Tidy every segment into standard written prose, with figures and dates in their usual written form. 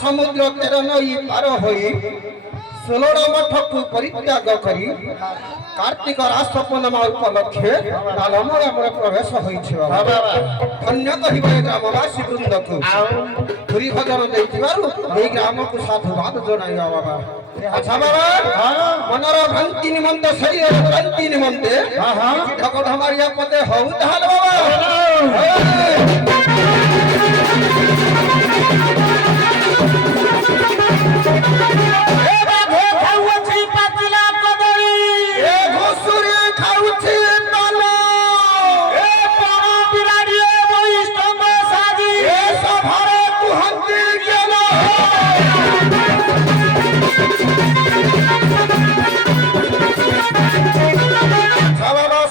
ସମୁଦ୍ର ତେର ନଈ ପାର ହୋଇ ଷୋଳଣ ମଠକୁ ପରିତ୍ୟାଗ କରି କାର୍ତ୍ତିକ ରାସ ପୂର୍ଣ୍ଣିମା ଉପଲକ୍ଷେ ନାଲମଗ୍ରାମରେ ପ୍ରବେଶ ହୋଇଛି। ଧନ୍ୟ କହିବ ଏ ଗ୍ରାମବାସୀ ବୃନ୍ଦକୁ ପୁରୀ ଭଜନ ଦେଇଥିବାରୁ ଏହି ଗ୍ରାମକୁ ସାଧୁବାଦ ଜଣାଇବା ବାବା। ଆଚ୍ଛା ବାବା, ମନର ଭ୍ରାନ୍ତି ନିମନ୍ତେ ଶରୀରର ଭ୍ରାନ୍ତି ନିମନ୍ତେ ଢକ ଢମାରିଆ ପଦେ ହଉ ତାହେଲେ ବାବା।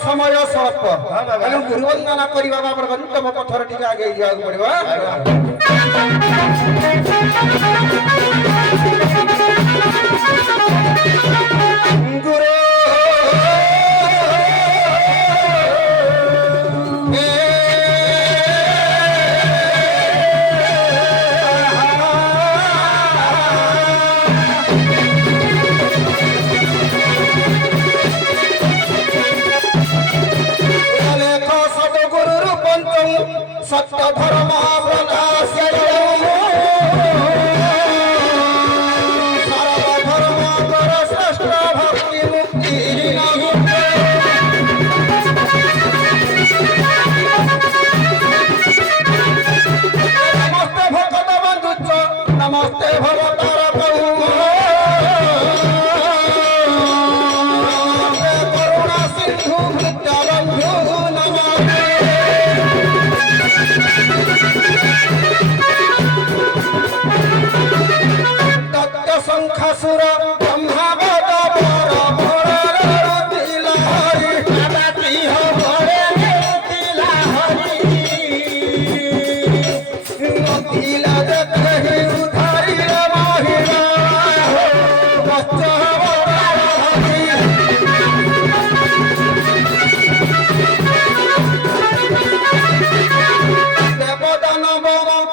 ସମୟ ସ୍ୱଳ୍ପ, ତେଣୁ ଗୁରୁବନ୍ଦନା କରିବା ବାବର ତମ ପଥର ଟିକେ ଆଗେଇ ଯିବାକୁ ପଡିବ। ଗୁରୁ সত্য ধর্ম সর্বধর্ম কর শ্রেষ্ঠ ভক্তি মুক্তি নমস্তে ভগত বন্ধুচ্চ নমস্তে ভগতার করুণা সিন্ধু ভৃত্য বন্ধু নমস্তে শঙ্খাসুর ব্রহ্মাবত বর বর দিলা হরি বাবাতি হরে দিলা হরি দিলা দেখি উধারি মহিলা বচ্চ হরি দেবদানব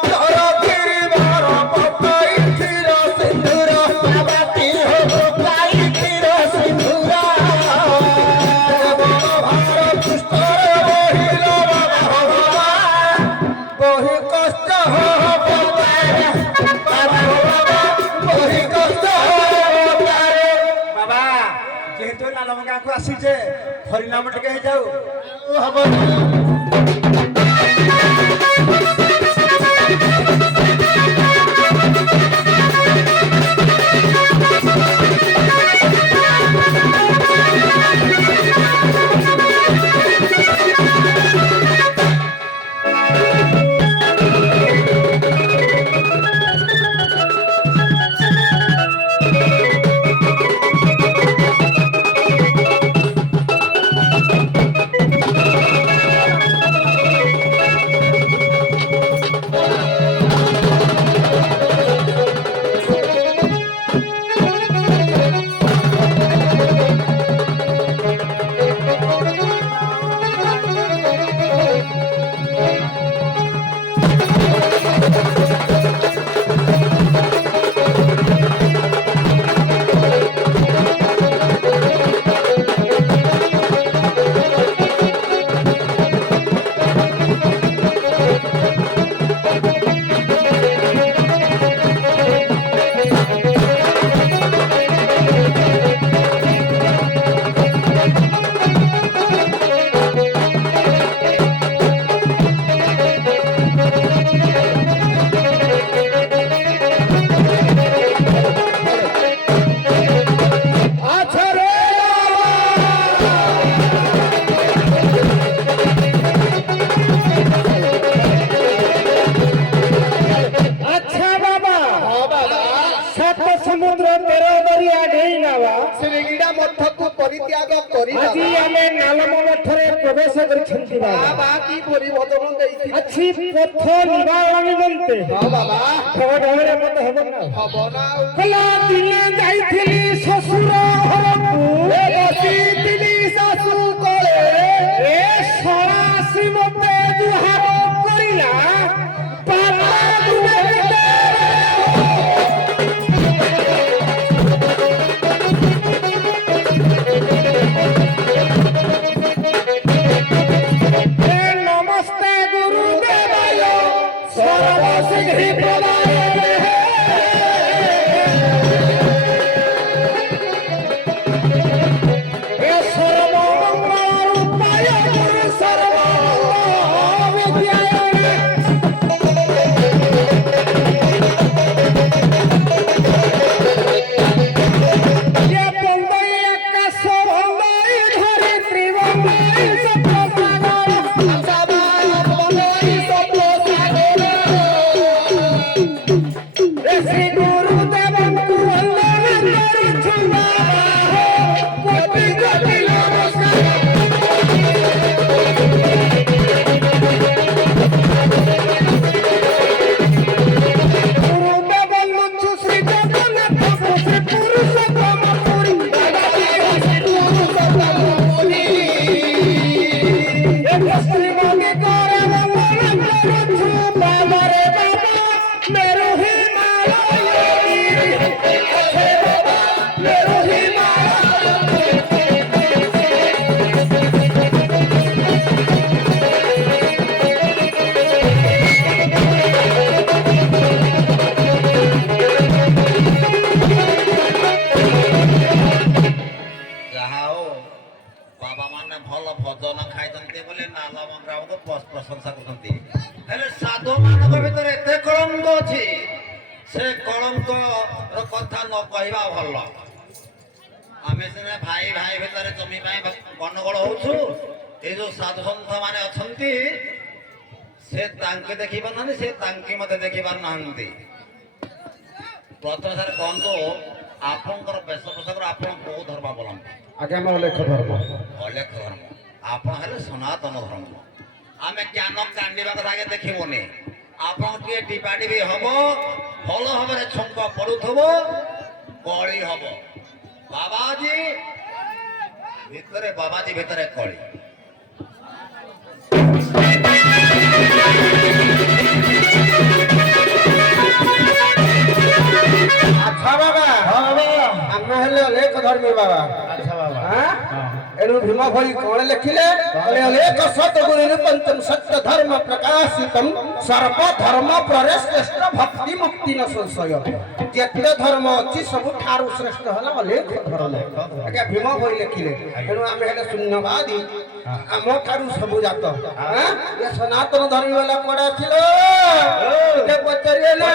তর গিরিবর পতাই স্থির সিন্ধুর বাবাতি হই স্থির সিন্ধুর দেবন ভার পুষ্পর বহিল বাবা বহি কষ্ট হবে বাবা বহি কষ্ট হবে বাবা। যেহেতু নালমগাঁକୁ ଆସିଛେ হরিনাম ଟିକେ ହେଇଯାଉ ହବ। परित्याग करी আজি আমি নালম মঠরে প্রবেশ করিছন্তি বাবা কি পরিবর্তন দেইছি अछि পথ নিবারণ নিমন্তে হ্যাঁ বাবা খবরে মত হবে না হলা দিনে যাইছিলি শ্বশুর ঘরকু এ বসিতিলি শাশু কোলে এ সরাসি মতে জুহার করিলা বাবা দুনে श्री गुरुदेवଙ୍କୁ वंदन କରୁଛୁ ବାବା କୋଟି କୋଟି प्रशंसा करते साधु मान भर एत कलंक अच्छी से कलंक कथा न कहवा भल आम सीना भाई भाई भितर जमी गंडगोल होचु ये जो साधु सन्थ मान अच्छा से देखी पार ना से मत देखी पार ना प्रथम सारे कहतु आपंकर वेश पोषाक आप धर्मावलम्बी आगे अलेख धर्म अलेख धर्म आप सनातन धर्म आम ज्ञान कांडा कथा देखनी आप टीपाटी हम भल भाव छुंक पड़ुव कली हम बाबाजी भितर कली अच्छा बाबा आम अलेख धर्मी बाबा अच्छा बाबा एनु भीम भई कोण लिखिले अनेक सतगुरु पंचम सत्य धर्म प्रकाशितम सर्व धर्म श्रेष्ठ भक्ति मुक्ति न संशय जेते धर्म अछि सब ठारू श्रेष्ठ हला अनेक धर्म आगे भीम भई लिखिले एनु आमे हेले शून्यवादी आम ठारू सब जात ये सनातन धर्म वाला कोडा छिलो ते पचरिए नै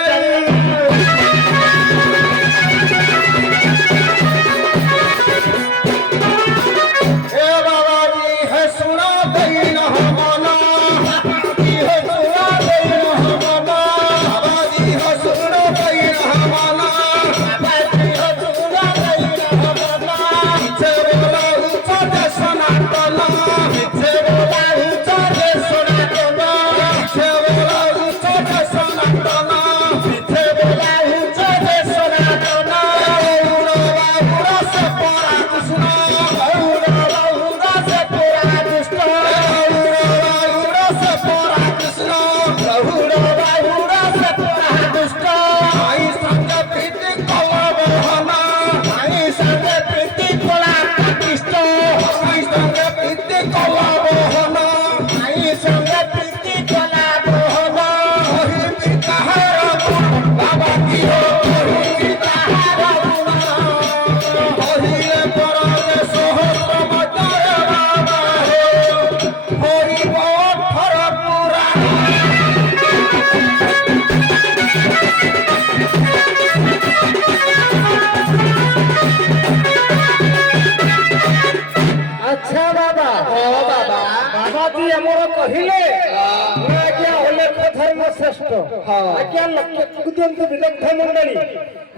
श्रेष्ठ आज्ञा लक्ष्य विदग्ध मंडली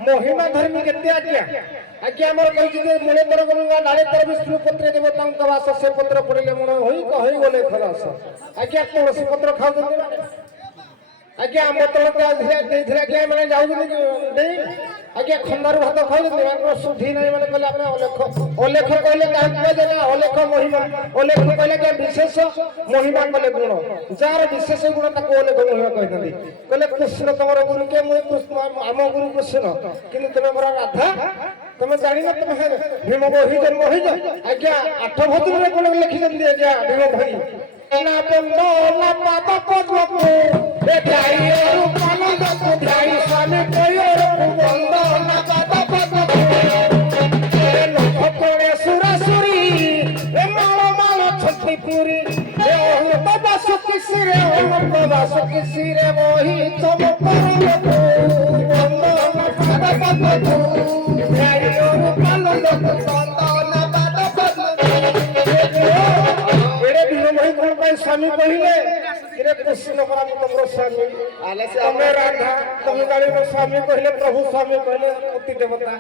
महिमा धर्मी केते आज्ञा आमर कहि मुळे पर गंगा नाळे पर विष्णु पत्र देवतांक वास से पत्र पड़िले मुळे होई कहि गले खरास आज्ञा तुलसी पत्र खाउ आज्ञा आम तल आज्ञा मैंने जाऊ आज्ञा खंडारू भात खाऊ शुद्धि नहीं मैंने कहले आपने अलेख कहले अलेख महिमा अलेख कहले क्या विशेष महिमा कहले गुण जार विशेष गुण ताको अलेख महिमा कहते कहले कृष्ण तुम गुरु के मुझे कृष्ण आम गुरु कृष्ण कि तुम मोर राधा तुम जान तुम भीम बही जन्म हो आज्ञा 8 भद्र कौन लिखी आज्ञा भीम भाई ना बंदो ना पापा पद्म को ध्याई और आनंद को ध्याई स्वामी कोयर को बंदो ना पापा पद्म को ए लोक कोणे सुरसुरी ए मालो मालो छत्ती पूरी ए ओ बाबा सुखी सिरे ओ बाबा सुखी सिरे मोही तुम परम को बंदो ना पापा पद्म को ध्याई और आनंद को बंदो ना पापा पद्म स्वामी कहले कृष्ण परा तुमरो स्वामी आले से हमें राधा তুমি গাড়ির স্বামী কহিলে প্রভু স্বামী কহিলে অতি দেবতা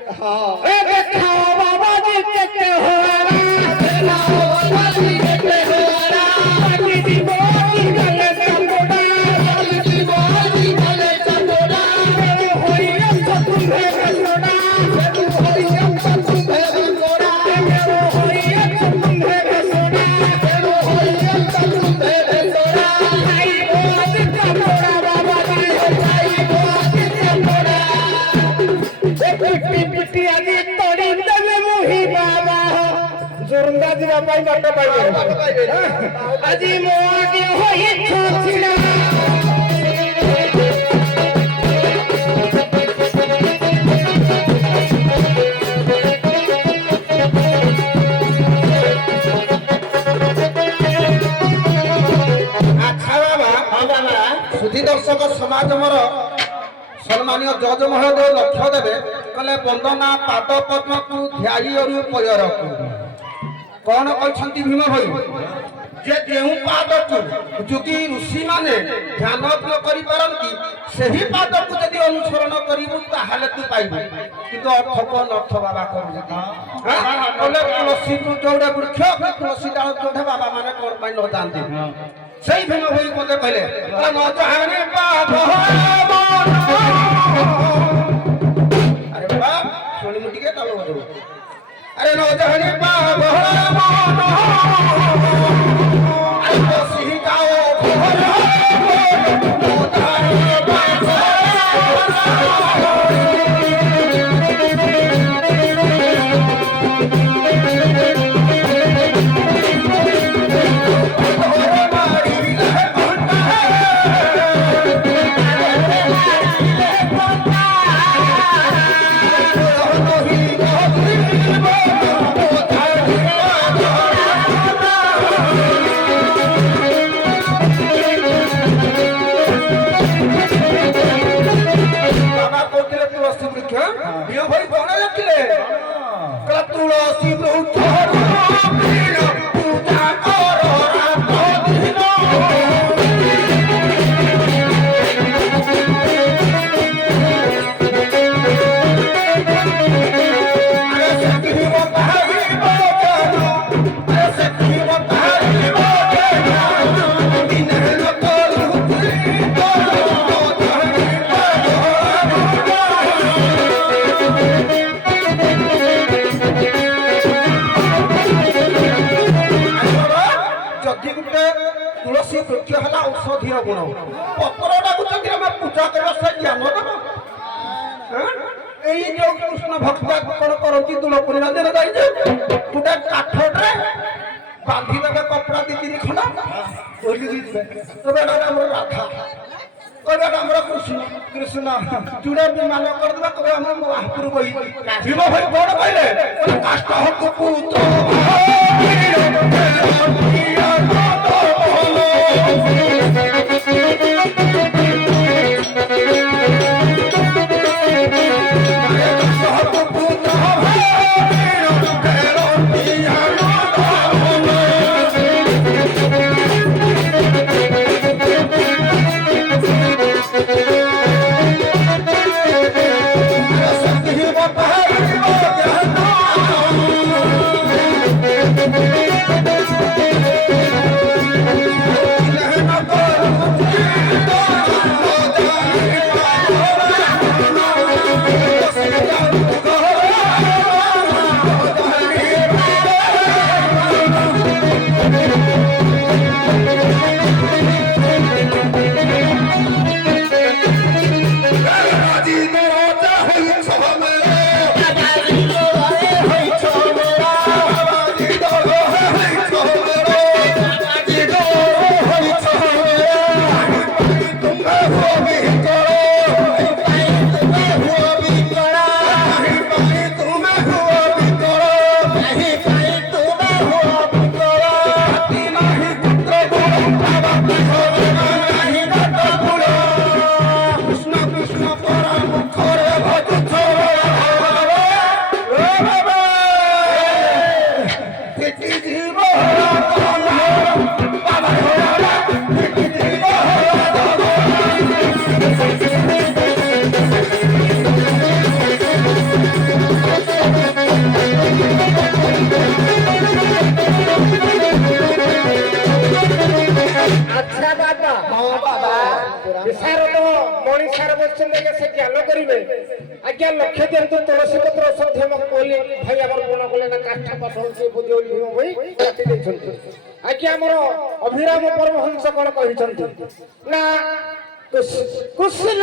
এ দেখাও বাবাজি কেতে হোরা দেখাও বাবাজি কেতে হোরা বাজি দিব কি গলে চন্দনা বাজি দিব কি গলে চন্দনা মেরু হইয়া চতুর্ভে গছনা মেরু হইয়া চতুর্ভে গছনা মেরু হইয়া চতুর্ভে গছনা মেরু হইয়া চতুর্ভে গছনা খাইব আদি চন্দনা বাবা খাইব আদি চন্দনা পিটি আদি তড়ি দেবে মুহি বাবা জোরন্দা দিবা পাই বাট পাইবে আজি মোকে হই ছছিনা আচ্ছা বাবা সুধী দর্শক সমাজ মোর সম্মানীয় জজ মহোদয় লক্ষ্য দেবে কলে বন্দনা পাদ পদ্মକୁ ଧ୍ୟାୟରୁ ପୟରକୁ କଣ କହିଛନ୍ତି ଭୀମ ଭାଇ ଯେ ଯେଉଁ ପାଦକୁ ଯଦି ଋଷିମାନେ ଧ୍ୟାନ କରିପାରନ୍ତି ସେହି ପାଦକୁ ଯଦି ଅନୁସରଣ କରିବୁ ତାହେଲେ ତୁ ପାଇବୁ କିନ୍ତୁ ଅର୍ଥକୁ ଅନର୍ଥ ବାବା କରୁଛନ୍ତି କଲେ ତୁଳସୀ ଯୋଉଟା ବୃକ୍ଷ ତୁଳସୀ ଡାଳ ଯୋଉଟା ବାବା ମାନେ କଣ ପାଇଁ ନ ଯାଆନ୍ତି সেই ভীম ভাই মতে কইলে নজানে পাদ আরে বাবা শুনি মু টিকে তালো বজো আরে নজানে পাদ আরে বসি যাও ঘর নজানে পাদ तुलसी पूजा तुलसी वृक्ष है औषधीय गुण पत्रटा को जब आम पूजा कर ज्ञान देव जो कृष्ण भक्त कौन करती तुल पूर्णिमा दिन जाए गोटे काठटे बांधी देवे कपड़ा दी तीन खंडा तब राधा कहबे हमर कृष्ण कृष्ण चूड़ा विमान कर देबा कहबे हम महापुर बही भीम भाई कोन कहले काष्ट हक पुत्र ବସିଛନ୍ତି ଆଜ୍ଞା ସେ ଜ୍ଞାନ କରିବେ ଆଜ୍ଞା ଲକ୍ଷ୍ୟ ଦିଅନ୍ତୁ ତୁଳସୀ ପତ୍ର ଔଷଧ କହିଲେ ଭାଇ ଆମର ଗୁଣ କଲେ ନା କାଠ ପାଠ ହଉଛି ବୁଝି ଭାଇ କାଟି ଦେଇଛନ୍ତି ଆଜ୍ଞା ଆମର ଅଭିରାମ ପରମହଂସ କଣ କହିଛନ୍ତି ନା କୃଷ୍ଣ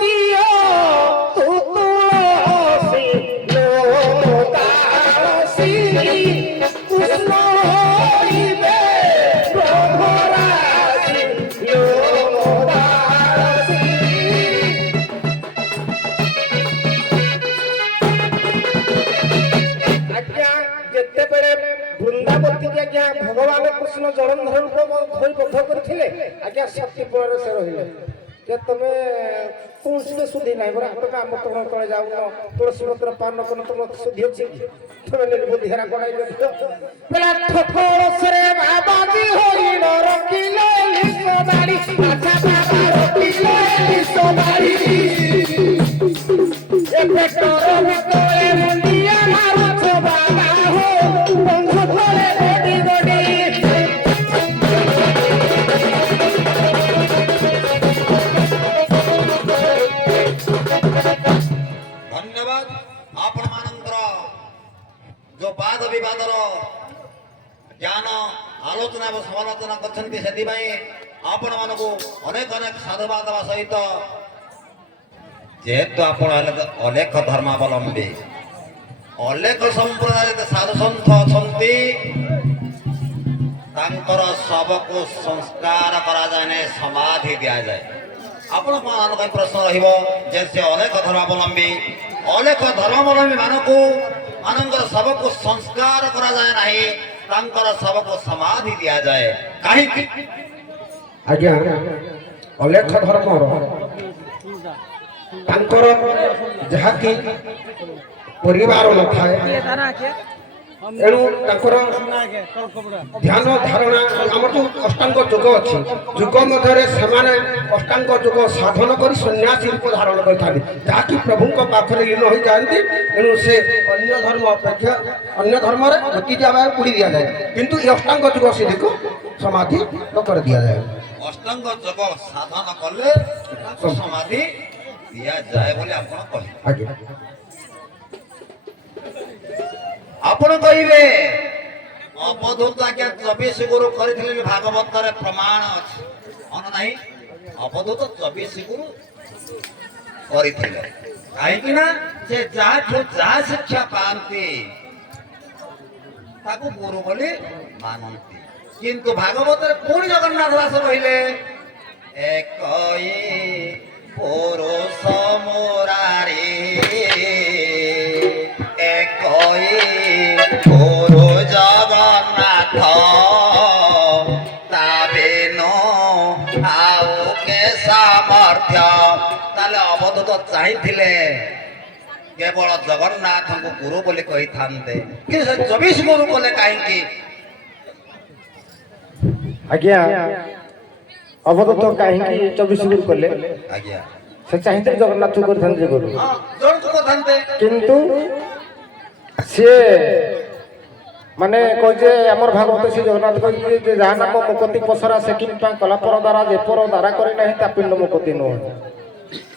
ଦିଅ ତୁ ତୁଳସୀ ଲୋକାଳସୀ କୃଷ୍ଣ ହଇବେ ବ୍ରହ୍ମରାଶି ଲୋକାଳସୀ। ଆଜ୍ଞା ଯେତେବେଳେ ବୃନ୍ଦାବତୀ ଆଜ୍ଞା ଭଗବାନ କୃଷ୍ଣ ଜଳନ୍ଧର ରୂପ ଧରି ବଦ୍ଧ କରିଥିଲେ ଆଜ୍ଞା ସତୀପୁରରେ ସେ ରହିଲେ ଯେ ତମେ କୌଣସି ସୁଧି ନାହିଁ ବରା ତମେ ଆମନ୍ତ୍ରଣ ତଳେ ଯାଉନ ତୁଳସୀ ପତ୍ର ପାନ କନ ତମ ସୁଧି ଅଛି କି ତମେ ନିର୍ବୁଦ୍ଧି ହେରା କଣାଇ ଦିଅ ବେଲା ଠୋଳସରେ ବାବାଜି ହୋଇ ରଖିଲେ ଲିସୋଦାରି ଆଛା ବାବା ରଖିଲେ ଲିସୋଦାରି ଏ ପେଟର ଭିତରେ ମୁଣ୍ଡିଆ ମାରୁଛ ବାବା ହୋ ବନ୍ଧ ତଳେ ଗୋଡ଼ି ଗୋଡ଼ି। ଧନ୍ୟବାଦ ଆପଣମାନଙ୍କର ଯୋଉ ବାଦ ବିବାଦର ଜ୍ଞାନ ଆଲୋଚନା ଏବଂ ସମାଲୋଚନା କରିଛନ୍ତି ସେଥିପାଇଁ ଆପଣମାନଙ୍କୁ ଅନେକ ଅନେକ ସାଧୁବାଦ ଦେବା ସହିତ ଯେହେତୁ ଆପଣ ହେଲେ ଅନେକ ଧର୍ମାବଲମ୍ବୀ ଅନେକ ସମ୍ପ୍ରଦାୟରେ ସାଧୁ ସନ୍ଥ ଅଛନ୍ତି ତାଙ୍କର ଶବକୁ ସଂସ୍କାର କରାଯାଏ ନାହିଁ ସମାଧି ଦିଆଯାଏ ଆପଣମାନଙ୍କ ପାଇଁ ପ୍ରଶ୍ନ ରହିବ ଯେ ସେ ଅନେକ ଧର୍ମାବଲମ୍ବୀ ମାନଙ୍କର ଶବକୁ ସଂସ୍କାର କରାଯାଏ ନାହିଁ ତାଙ୍କର ଶବକୁ ସମାଧି ଦିଆଯାଏ କାହିଁକି ଆଜ୍ଞା ଅଲେଖ ଧର୍ମର ତାଙ୍କର ଯାହାକି ପରିବାର ନଥାଏ ଏଣୁ ତାଙ୍କର ଧ୍ୟାନ ଧାରଣା ଆମର ଯେଉଁ ଅଷ୍ଟାଙ୍ଗ ଯୋଗ ଅଛି ଯୁଗ ମଧ୍ୟରେ ସେମାନେ ଅଷ୍ଟାଙ୍ଗ ଯୋଗ ସାଧନ କରି ସନ୍ନ୍ୟାସୀ ରୂପ ଧାରଣ କରିଥାନ୍ତି ଯାହାକି ପ୍ରଭୁଙ୍କ ପାଖରେ ଲୀନ ହୋଇଯାଆନ୍ତି ଏଣୁ ସେ ଅନ୍ୟ ଧର୍ମ ଅପେକ୍ଷା ଅନ୍ୟ ଧର୍ମରେ ଗତି ଯାବାରେ ପୁଡ଼ି ଦିଆଯାଏ କିନ୍ତୁ ଏ ଅଷ୍ଟାଙ୍ଗ ଯୋଗ ସିଦ୍ଧିକୁ ସମାଧି କରି ଦିଆଯାଏ ଅଷ୍ଟାଙ୍ଗ ଯୋଗ ସାଧନ କଲେ ତାଙ୍କୁ ସମାଧି ଦିଆଯାଏ ବୋଲି ଆପଣ କହିଲେ ଆଜ୍ଞା ଆପଣ କହିବେ ଅବଧୂତ ଆଜ୍ଞା 24 ଗୁରୁ କରିଥିଲେ ଭାଗବତରେ ପ୍ରମାଣ ଅଛି ମନ ନାହିଁ ଅବଧୂତ 24 ଗୁରୁ କରିଥିଲେ କାହିଁକି ନା ସେ ଯାହାଠୁ ଯାହା ଶିକ୍ଷା ପାଆନ୍ତି ତାକୁ ଗୁରୁ ବୋଲି ମାନନ୍ତି କିନ୍ତୁ ଭାଗବତରେ ପୁଣି ଜଗନ୍ନାଥ ଦାସ କହିଲେ ଏକଇ ପୁରୁଷ ମୁରାରୀ ଏକଇ ଗୁରୁ ଜଗନ୍ନାଥ ତା ବିନୁ ଆଉ କେ ସାମର୍ଥ୍ୟ ତାହେଲେ ଅବଧୂତ ଚାହିଁଥିଲେ କେବଳ ଜଗନ୍ନାଥଙ୍କୁ ଗୁରୁ ବୋଲି କହିଥାନ୍ତେ କିନ୍ତୁ ସେ 24 ଗୁରୁ କଲେ କାହିଁକି ଆଜ୍ଞା ଅବଧୂତ କାହିଁକି 24 ଗୁରୁ କଲେ ଆଜ୍ଞା ସେ ଚାହିଁଥିଲେ ଜଗନ୍ନାଥ କରିଥାନ୍ତେ ଗୁରୁ ହଁ ଜଣକୁ କରିଥାନ୍ତେ କିନ୍ତୁ ସିଏ ମାନେ କହୁଛେ ଆମର ଭାଗବତ ଶ୍ରୀ ଜଗନ୍ନାଥ କହିଛି ଯେ ଯାହା ନାମ ମୁକତି ପସରା ସେ କିମ୍ପା କଲା ପର ଦ୍ୱାରା ଯେ ପର ଦ୍ୱାରା କରି ନାହିଁ ତା ପିଣ୍ଡ ମୁକତି ନୁହଁ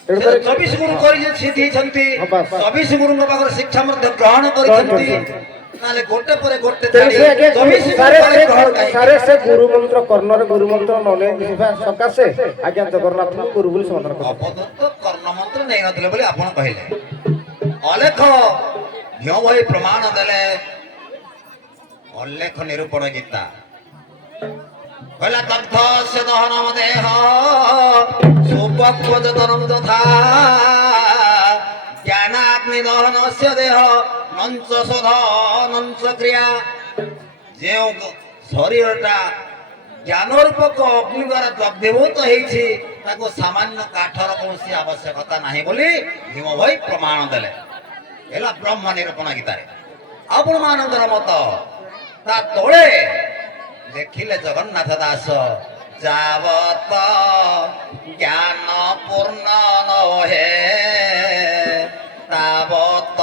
ତେଣୁକରି 24 ଗୁରୁ କରି ସିଦ୍ଧି ହେଇଛନ୍ତି ହଁ, ବାସ୍। 24 ଗୁରୁଙ୍କ ପାଖରେ ଶିକ୍ଷା ମଧ୍ୟ ଗ୍ରହଣ କରିଛନ୍ତି ତାହେଲେ ଗୋଟେ ପରେ ଗୋଟେ ତେଣୁ ସେ ଆଜ୍ଞା 24 ସାରେ ଗୁରୁ ଗ୍ରହଣ କାହିଁକି? ସାରେ ସେ ଗୁରୁ ମନ୍ତ୍ର କର୍ଣ୍ଣରେ ଗୁରୁ ମନ୍ତ୍ର ନ ନେଇଥିବା ସକାଶେ ଆଜ୍ଞା ଜଗନ୍ନାଥଙ୍କୁ ଗୁରୁ ବୋଲି ସମାଧାନ କଲେ ଅବଧୂତ କର୍ଣ୍ଣ ମନ୍ତ୍ର ନେଇନଥିଲେ ବୋଲି ଆପଣ କହିଲେ ଅଲେଖ ଭୀମ ଭାଇ ପ୍ରମାଣ ଦେଲେ ଅଲେଖ ନିରୂପଣ ଗୀତା କହିଲା ତଗ୍ଧ ସେ ଦହନ ଦେହ ସୁପକ୍ୱଜତନଂ ଯଥା ଜ୍ଞାନାଗ୍ନି ଦହନ ସେ ଦେହ ନଞ୍ଚ ଶୋଧ ନଞ୍ଚ କ୍ରିୟା ଯେଉଁ ଶରୀରଟା ଜ୍ଞାନ ରୂପକ ଅଗ୍ନି ଦ୍ୱାରା ଦଗ୍ଧୀଭୂତ ହେଇଛି ତାକୁ ସାମାନ୍ୟ କାଠର କୌଣସି ଆବଶ୍ୟକତା ନାହିଁ ବୋଲି ଭୀମ ଭାଇ ପ୍ରମାଣ ଦେଲେ ହେଲା ବ୍ରହ୍ମ ନିରୂପଣ ଗୀତାରେ ଆପଣମାନଙ୍କର ମତ ତା ତଳେ ଦେଖିଲେ ଜଗନ୍ନାଥ ଦାସ ଯାବତ ଜ୍ଞାନ ପୂର୍ଣ୍ଣ ନହେ ତାବତ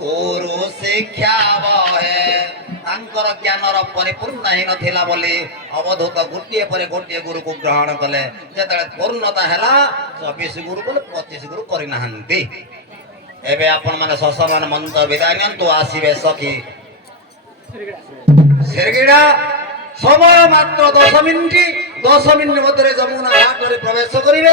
ଗୁରୁ ଶିକ୍ଷା ବହେ ତାଙ୍କର জ্ঞାନର ପରିପୂର୍ଣ୍ଣ ହେଇନଥିଲା ବୋଲି ଅବଧୂତ ଗୋଟିଏ ପରେ ଗୋଟିଏ ଗୁରୁକୁ ଗ୍ରହଣ କଲେ। ଯେତେବେଳେ ପୂର୍ଣ୍ଣତା ହେଲା 24 ଗୁରୁ ବୋଲେ 25 ଗୁରୁ କରିନାହାନ୍ତି। ଏବେ ଆପଣମାନେ ଶଶମାନ ମନ୍ତ୍ର ବିଦାୟ ନିଅନ୍ତୁ। ଆସିବେ ସଖୀ ସେରଗିଡ଼ା। ସମୟ ମାତ୍ର 10 ମିନିଟ୍। 10 ମିନିଟ୍ ମଧ୍ୟରେ ଯମୁନା ଘାଟରେ ପ୍ରବେଶ କରିବେ।